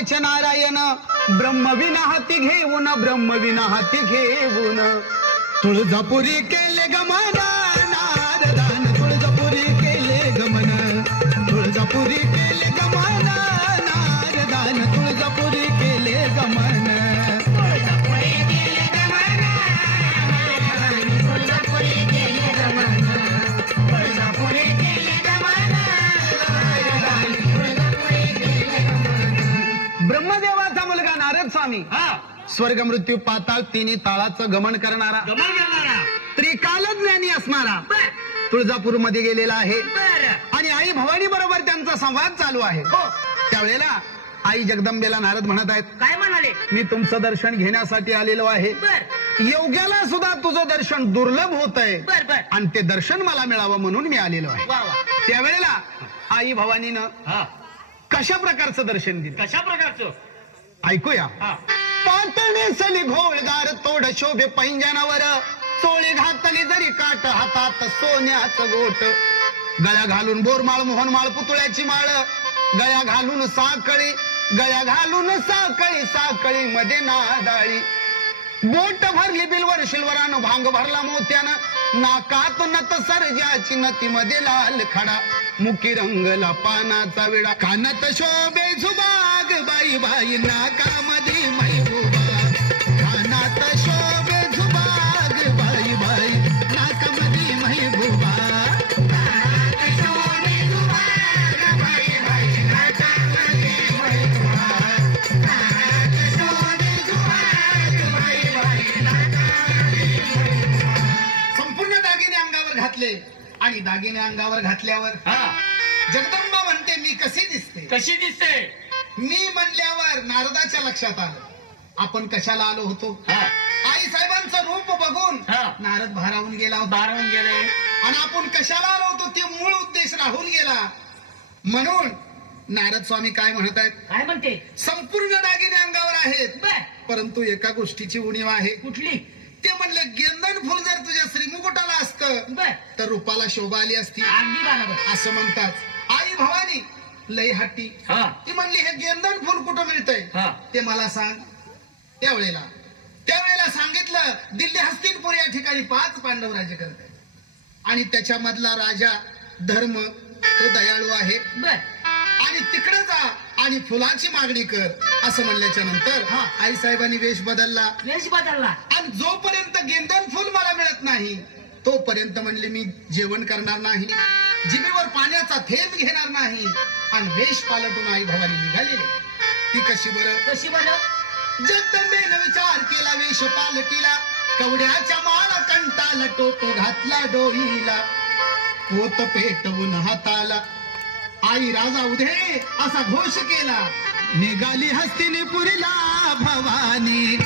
बोलायचे नारायण ब्रह्मविना हाती घेऊन ब्रह्मविना हाती घेऊन तुळजापुरी केले गमन नारदान तुळजापुरी केले गमन तुळजापुरी केले गमन नारदान तुळजापुरी केले गमन तुळजापुरी केले गमन तुळजापुरी केले गमन तुळजापुरी केले गमन तुळजापुरी केले गमन ब्रह्मदेवाचा मुलगा नारद स्वामी स्वर्ग मृत्यू पाताळ तिन्ही ताळाचं गमन करणारा त्रिकालज्ञानी असणारा तुळजापूर मध्ये गेलेला आहे आणि आई भवानी बरोबर त्यांचा संवाद चालू आहे त्यावेळेला आई जगदंबेला नारद म्हणत आहेत काय म्हणाले मी तुमचं दर्शन घेण्यासाठी आलेलो आहे योग्याला सुद्धा तुझं दर्शन दुर्लभ होत आहे आणि ते दर्शन मला मिळावं म्हणून मी आलेलो आहे त्यावेळेला आई भवानीनं कशा प्रकारचं दर्शन दिलं कशा प्रकारचं ऐकूया पातळी सली घोळगार तोड शोभे पैंजनावर चोळी घातली जरी काट हातात सोन्याचं गोट गळ्या घालून बोरमाळ मोहनमाळ पुतळ्याची माळ गळ्या घालून साकळी गळ्या घालून साकळी साकळी मध्ये नादाळी बोट भरली बिलवर शिलवरानं भांग भरला मोत्यानं नाकात नत सर्जाची नतीमध्ये लाल खडा मुकी रंगला पानाचा विडा कानात शोभे झुबाग बाई बाई नाकामध्ये महबूबा कानात शोभे झुबाग बाई बाई नाकामध्ये महबूबा कानात शोभे झुबाग बाई बाई नाकामध्ये महबूबा कानात शोभे झुबाग बाई बाई नाकामध्ये महबूबा संपूर्ण दागिने अंगावर घातले आणि दागिने अंगावर घातल्यावर जगदंबा म्हणते मी कशी दिसते मी म्हणल्यावर नारदाच्या लक्षात आलं आपण कशाला आलो होतो आई साहेबांचं रूप बघून नारद भारावून गेला आणि आपण कशाला आलो होतो ते मूळ उद्देश राहून गेला म्हणून नारद स्वामी काय म्हणत आहेत काय म्हणते संपूर्ण दागिने अंगावर आहेत परंतु एका गोष्टीची उणीव आहे कुठली ते म्हणलं गेंदन फुल जर तुझ्या श्रीमुकुटाला असतं तर रूपाला शोभा आली असती असं म्हणतात आई भवानी लई हट्टी ती म्हणली हे गेंदन फुल कुठं मिळतंय ते मला सांग त्यावेळेला सांगितलं दिल्ली हस्तिनपूर या ठिकाणी 5 पांडव राज्य करत आहेत आणि त्याच्यामधला राजा धर्म तो दयाळू आहे आणि तिकडे जा आणि फुलाची मागणी कर असं म्हणल्याच्या नंतर आई साहेबांनी वेश बदलला आणि जोपर्यंत गेंदन फुल मला मिळत नाही तोपर्यंत म्हणले मी जेवण करणार नाही जिभेवर पाण्याचा थेंब घेणार नाही आणि वेश पालटून आई भवानी निघालेली ती कशी बरं जगदंबेनं विचार केला वेश पालटीला कवड्याच्या माळा कंटाला टोप घातला डोईला पोत पेटवून हाताला आई राजा उधे असा घोष केला निघाली हस्तिनीपुरीला भवानी